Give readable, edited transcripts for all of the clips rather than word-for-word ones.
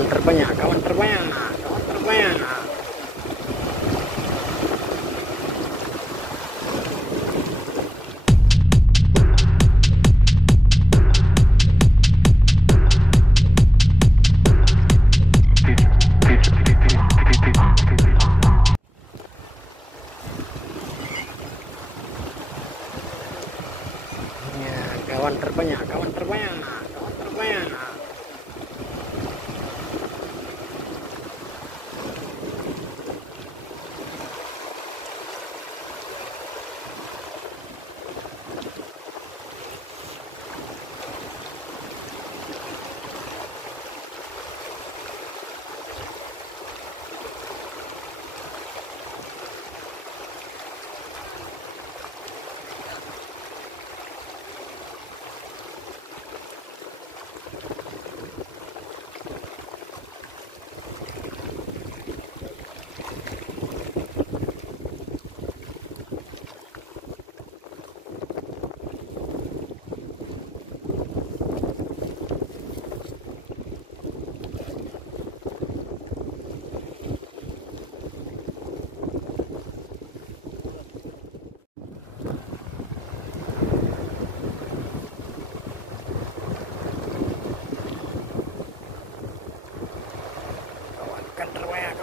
kawan terbanyak, kawan terbanyak, kawan terbanyak. Kawan terbanyak, kawan terbanyak, kawan terbanyak. Kawan ikan terbanyak.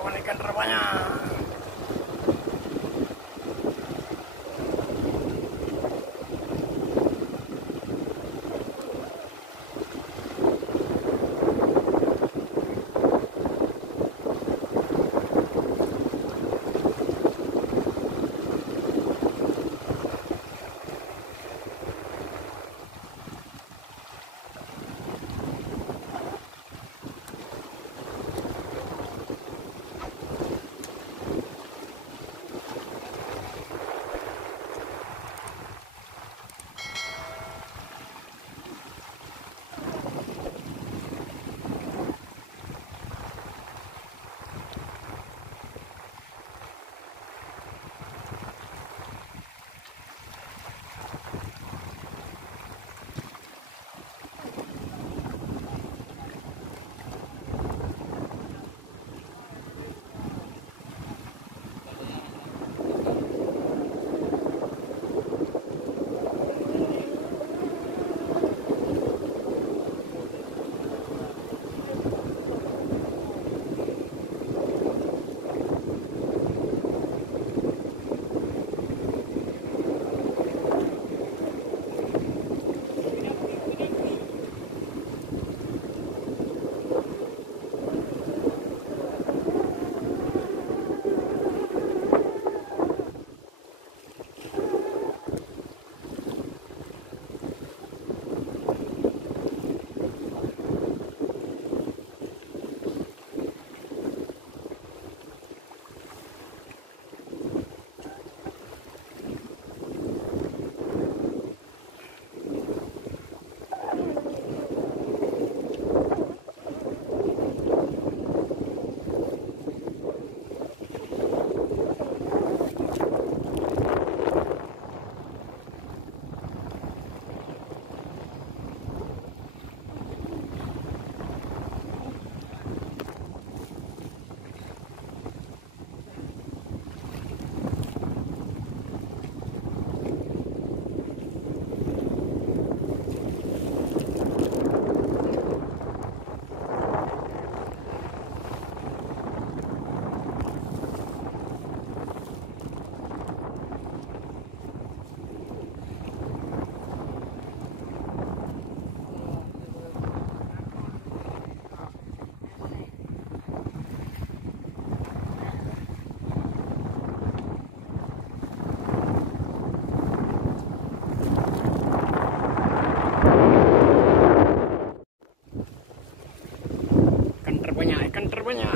Ikan terbanyak.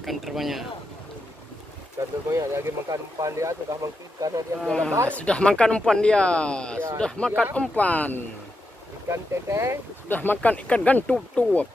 Ikan terbanyak. Ikan terbanyak lagi makan umpan dia sudah makan karena dia jalan. Sudah makan umpan dia. Ya, sudah makan umpan. Ikan tete. Sudah makan ikan gantung tuap.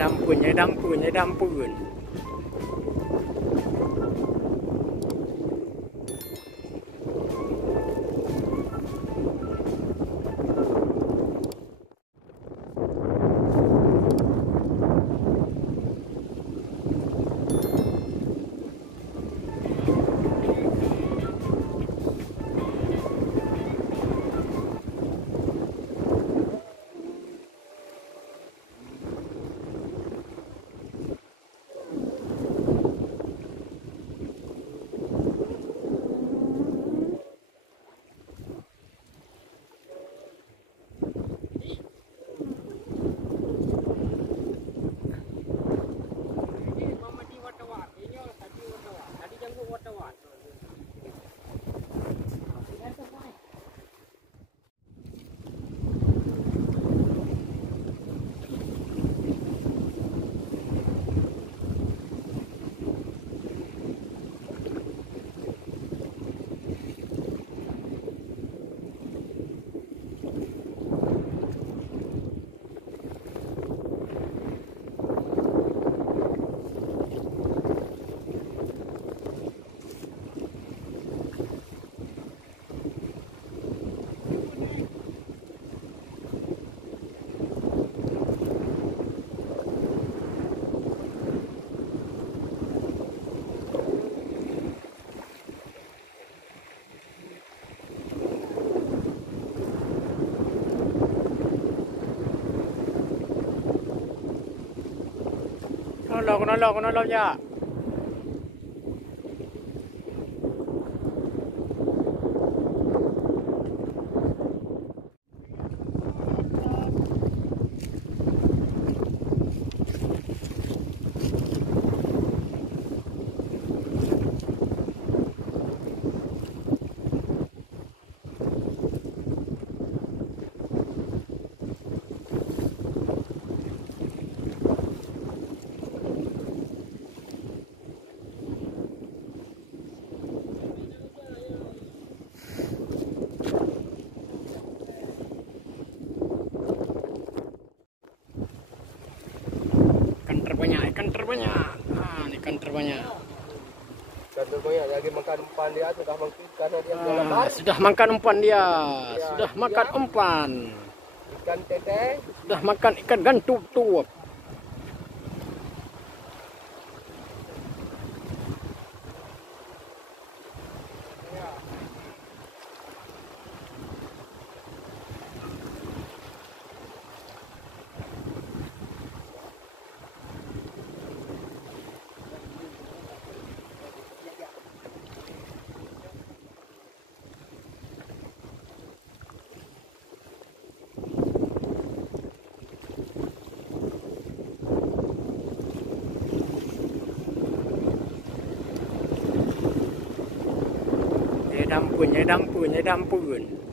ดำปืนยายดำปืนยายดำปืนnó lo ya ikan terbanyak. Ini ikan terbanyak. Ikan terbanyak lagi makan umpan dia sudah makan karena dia dalam sudah makan umpan dia. Sudah makan umpan. Ikan tete. Sudah makan ikan gantup-tup. Nhảy đâmปืน